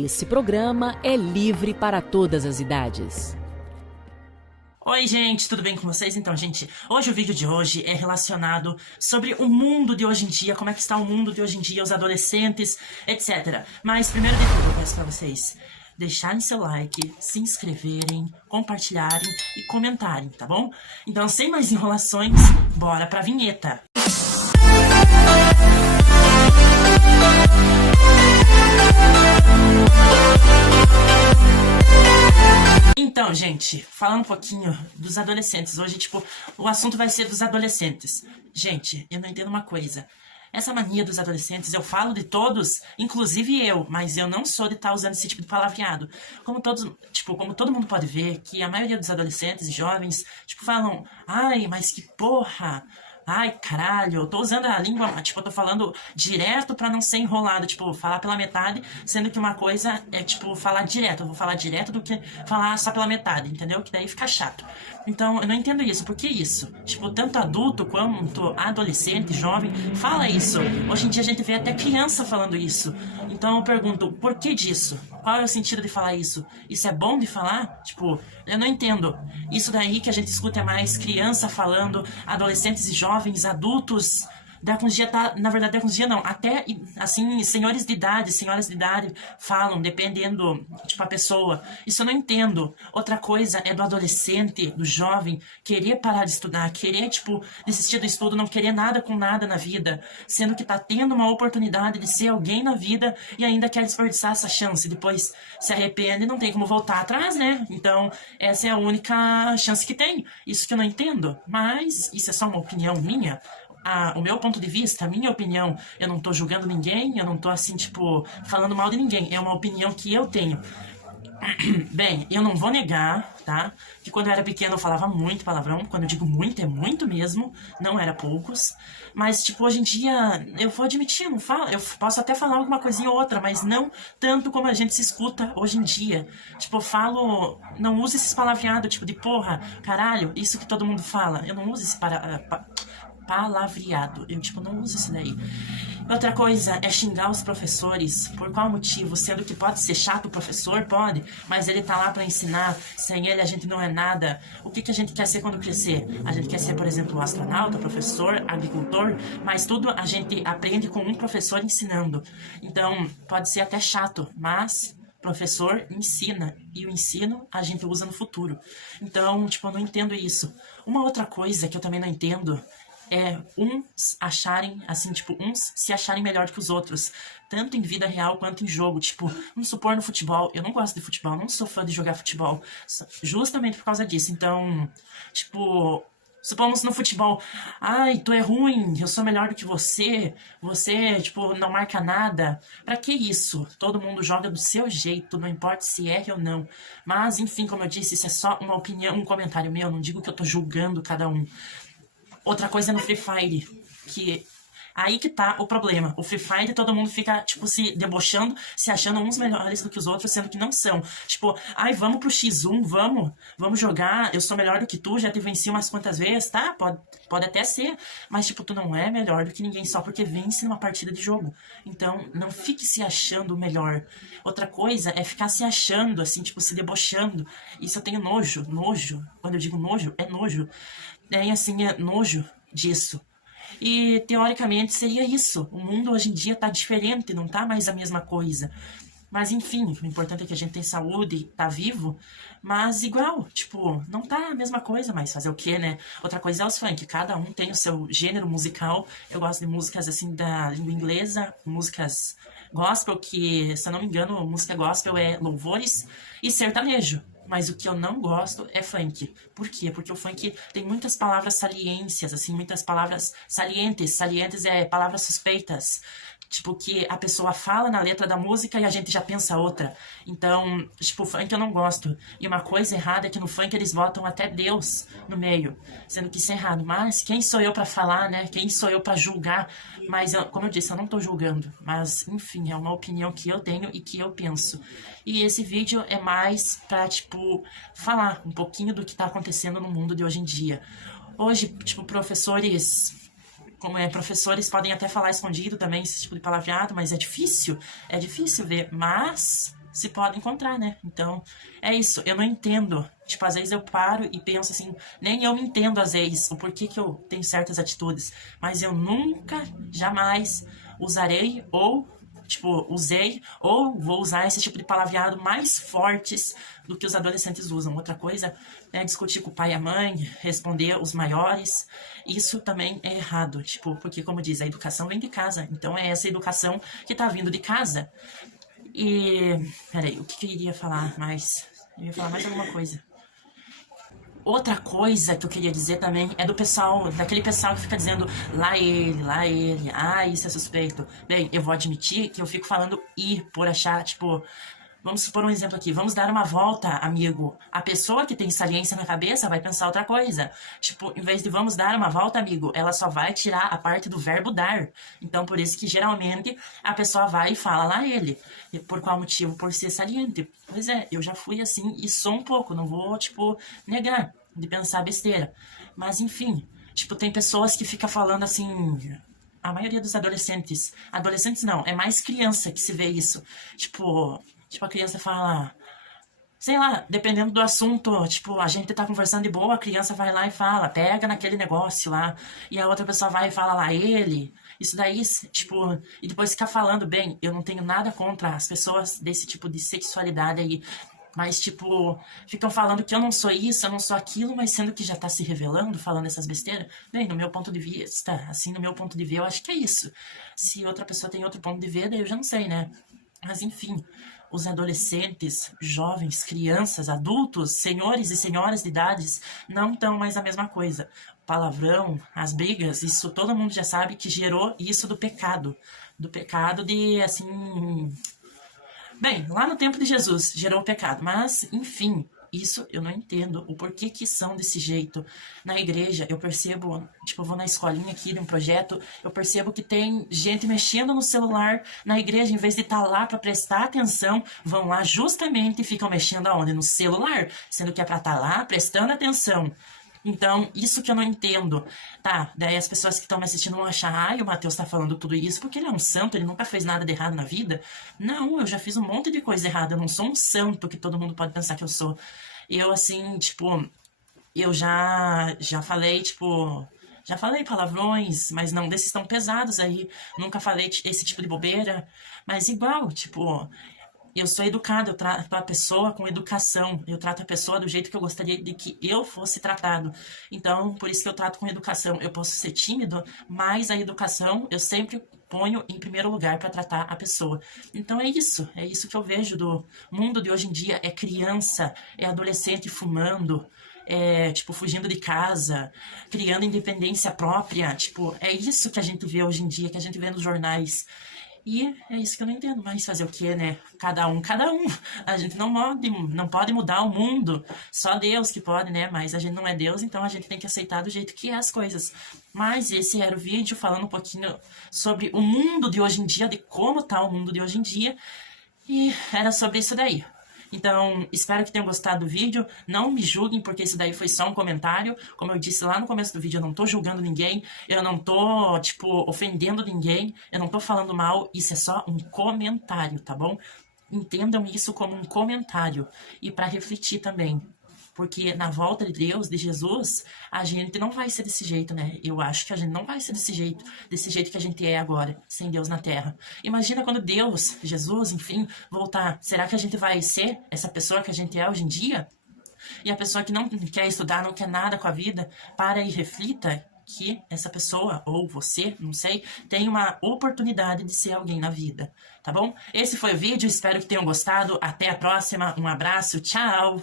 Esse programa é livre para todas as idades. Oi, gente, tudo bem com vocês? Então, gente, hoje o vídeo de hoje é relacionado sobre o mundo de hoje em dia, como é que está o mundo de hoje em dia, os adolescentes, etc. Mas, primeiro de tudo, eu peço para vocês deixarem seu like, se inscreverem, compartilharem e comentarem, tá bom? Então, sem mais enrolações, bora pra vinheta! Então, gente, falando um pouquinho dos adolescentes. Hoje, o assunto vai ser dos adolescentes. Gente, eu não entendo uma coisa. Essa mania dos adolescentes, eu falo de todos, inclusive eu, mas eu não sou de estar usando esse tipo de palavreado. Como todo mundo pode ver, que a maioria dos adolescentes e jovens, falam, ai, mas que porra... Ai, caralho, eu tô usando a língua, eu tô falando direto pra não ser enrolado, falar pela metade, sendo que uma coisa é, falar direto. Eu vou falar direto do que falar só pela metade, entendeu? Que daí fica chato. Então, eu não entendo isso. Por que isso? Tanto adulto quanto adolescente, jovem, fala isso. Hoje em dia a gente vê até criança falando isso. Então, eu pergunto, por que disso? Qual é o sentido de falar isso? Isso é bom de falar? Eu não entendo. Isso daí que a gente escuta é mais criança falando, adolescentes e jovens, adultos. Diaconia tá, na verdade, diaconia não, até, assim, senhoras de idade falam, dependendo, a pessoa. Isso eu não entendo. Outra coisa é do adolescente, do jovem, querer parar de estudar, querer, desistir do estudo, não querer nada com nada na vida, sendo que tá tendo uma oportunidade de ser alguém na vida e ainda quer desperdiçar essa chance. Depois se arrepende e não tem como voltar atrás, né? Então, essa é a única chance que tem. Isso que eu não entendo. Mas, isso é só uma opinião minha. O meu ponto de vista, a minha opinião, eu não tô julgando ninguém, eu não tô assim, falando mal de ninguém, é uma opinião que eu tenho. Bem, eu não vou negar, tá, que quando eu era pequeno eu falava muito palavrão, quando eu digo muito, é muito mesmo, não era poucos, mas, hoje em dia, eu vou admitir, eu não falo, eu posso até falar alguma coisinha ou outra, mas não tanto como a gente se escuta hoje em dia. Eu falo, não uso esses palavreados, de porra, caralho, isso que todo mundo fala, eu não uso esse palavreado. Eu, não uso isso daí. Outra coisa é xingar os professores. Por qual motivo? Sendo que pode ser chato o professor? Pode. Mas ele tá lá pra ensinar. Sem ele a gente não é nada. O que a gente quer ser quando crescer? A gente quer ser, por exemplo, astronauta, professor, agricultor. Mas tudo a gente aprende com um professor ensinando. Então, pode ser até chato. Mas... professor ensina, e o ensino a gente usa no futuro. Então, eu não entendo isso. Uma outra coisa que eu também não entendo é uns acharem, assim, uns se acharem melhor que os outros, tanto em vida real quanto em jogo. Vamos supor no futebol, eu não gosto de futebol, não sou fã de jogar futebol, justamente por causa disso. Então, supomos no futebol, ai, tu é ruim, eu sou melhor do que você, não marca nada. Pra que isso? Todo mundo joga do seu jeito, não importa se erre ou não. Mas, enfim, como eu disse, isso é só uma opinião, um comentário meu, não digo que eu tô julgando cada um. Outra coisa é no Free Fire, que... aí que tá o problema. O Free Fire, todo mundo fica, se debochando, se achando uns melhores do que os outros, sendo que não são. Ai, vamos pro X1, vamos jogar, eu sou melhor do que tu, já te venci umas quantas vezes, tá? Pode até ser, mas, tu não é melhor do que ninguém só porque vence numa partida de jogo. Então, não fique se achando o melhor. Outra coisa é ficar se achando, assim, se debochando. Isso eu tenho nojo. Quando eu digo nojo, é nojo. Assim, é nojo disso. E, teoricamente, seria isso. O mundo hoje em dia tá diferente, não tá mais a mesma coisa. Mas, enfim, o importante é que a gente tem saúde, tá vivo, mas igual, não tá a mesma coisa, mas fazer o quê, né? Outra coisa é os funk, cada um tem o seu gênero musical. Eu gosto de músicas, assim, da língua inglesa, músicas gospel, que, se eu não me engano, música gospel é louvores, e sertanejo. Mas o que eu não gosto é funk. Por quê? Porque o funk tem muitas palavras saliências, assim, muitas palavras salientes. Salientes é palavras suspeitas. Que a pessoa fala na letra da música e a gente já pensa outra. Então, funk eu não gosto. E uma coisa errada é que no funk eles botam até Deus no meio, sendo que isso é errado. Mas quem sou eu pra falar, né? Quem sou eu pra julgar? Mas, como eu disse, eu não tô julgando. Mas, enfim, é uma opinião que eu tenho e que eu penso. E esse vídeo é mais pra, falar um pouquinho do que tá acontecendo no mundo de hoje em dia. Hoje, professores... professores podem até falar escondido também esse tipo de palavreado, mas é difícil ver. Mas se pode encontrar, né? Então, é isso. Eu não entendo. Tipo, às vezes eu paro e penso assim, nem eu me entendo às vezes o porquê que eu tenho certas atitudes. Mas eu nunca, jamais usarei ou, tipo, usei ou vou usar esse tipo de palavreado mais fortes do que os adolescentes usam. Outra coisa é discutir com o pai e a mãe, responder os maiores. Isso também é errado, tipo, porque, como diz, a educação vem de casa. Então, é essa educação que tá vindo de casa. E, peraí, o que eu iria falar mais? Eu ia falar mais alguma coisa. Outra coisa que eu queria dizer também é do pessoal, daquele pessoal que fica dizendo lá ele, ah, isso é suspeito. Bem, eu vou admitir que eu fico falando ir por achar, tipo, vamos supor um exemplo aqui, vamos dar uma volta, amigo. A pessoa que tem saliência na cabeça vai pensar outra coisa. Tipo, em vez de vamos dar uma volta, amigo, ela só vai tirar a parte do verbo dar. Então, por isso que geralmente a pessoa vai e fala lá ele. E por qual motivo? Por ser saliente. Pois é, eu já fui assim e sou um pouco, não vou, tipo, negar de pensar besteira. Mas, enfim, tipo, tem pessoas que ficam falando assim... A maioria dos adolescentes... Adolescentes não, é mais criança que se vê isso. Tipo, a criança fala... Sei lá, dependendo do assunto, tipo, a gente tá conversando de boa, a criança vai lá e fala, pega naquele negócio lá, e a outra pessoa vai e fala lá, ele, isso daí, tipo, e depois fica falando, bem, eu não tenho nada contra as pessoas desse tipo de sexualidade aí, mas, tipo, ficam falando que eu não sou isso, eu não sou aquilo, mas sendo que já tá se revelando, falando essas besteiras, bem, no meu ponto de vista, assim, no meu ponto de ver, eu acho que é isso. Se outra pessoa tem outro ponto de ver, daí eu já não sei, né? Mas, enfim, os adolescentes, jovens, crianças, adultos, senhores e senhoras de idades não estão mais a mesma coisa. O palavrão, as brigas, isso todo mundo já sabe que gerou isso do pecado. Do pecado de, assim... Bem, lá no tempo de Jesus gerou o pecado, mas, enfim... Isso eu não entendo, o porquê que são desse jeito. Na igreja, eu percebo, tipo, eu vou na escolinha aqui de um projeto, eu percebo que tem gente mexendo no celular na igreja, em vez de estar lá para prestar atenção, vão lá justamente e ficam mexendo aonde? No celular, sendo que é para estar lá prestando atenção. Então, isso que eu não entendo. Tá, daí as pessoas que estão me assistindo vão achar, ai, o Matheus tá falando tudo isso porque ele é um santo, ele nunca fez nada de errado na vida. Não, eu já fiz um monte de coisa errada, eu não sou um santo que todo mundo pode pensar que eu sou. Eu, assim, tipo, eu já falei, tipo, já falei palavrões, mas não desses tão pesados aí. Nunca falei esse tipo de bobeira, mas igual, tipo... Eu sou educada, eu trato a pessoa com educação, eu trato a pessoa do jeito que eu gostaria de que eu fosse tratado. Então, por isso que eu trato com educação. Eu posso ser tímido, mas a educação eu sempre ponho em primeiro lugar para tratar a pessoa. Então é isso que eu vejo do mundo de hoje em dia. É criança, é adolescente fumando, é, tipo, fugindo de casa, criando independência própria. Tipo, é isso que a gente vê hoje em dia, que a gente vê nos jornais. E é isso que eu não entendo, mas fazer o quê, né? Cada um. A gente não pode mudar o mundo. Só Deus que pode, né? Mas a gente não é Deus, então a gente tem que aceitar do jeito que é as coisas. Mas esse era o vídeo falando um pouquinho sobre o mundo de hoje em dia, de como tá o mundo de hoje em dia. E era sobre isso daí. Então, espero que tenham gostado do vídeo. Não me julguem, porque isso daí foi só um comentário. Como eu disse lá no começo do vídeo, eu não tô julgando ninguém. Eu não tô, tipo, ofendendo ninguém. Eu não tô falando mal. Isso é só um comentário, tá bom? Entendam isso como um comentário. E para refletir também. Porque na volta de Deus, de Jesus, a gente não vai ser desse jeito, né? Eu acho que a gente não vai ser desse jeito que a gente é agora, sem Deus na Terra. Imagina quando Deus, Jesus, enfim, voltar. Será que a gente vai ser essa pessoa que a gente é hoje em dia? E a pessoa que não quer estudar, não quer nada com a vida, para e reflita que essa pessoa, ou você, não sei, tem uma oportunidade de ser alguém na vida, tá bom? Esse foi o vídeo, espero que tenham gostado. Até a próxima, um abraço, tchau!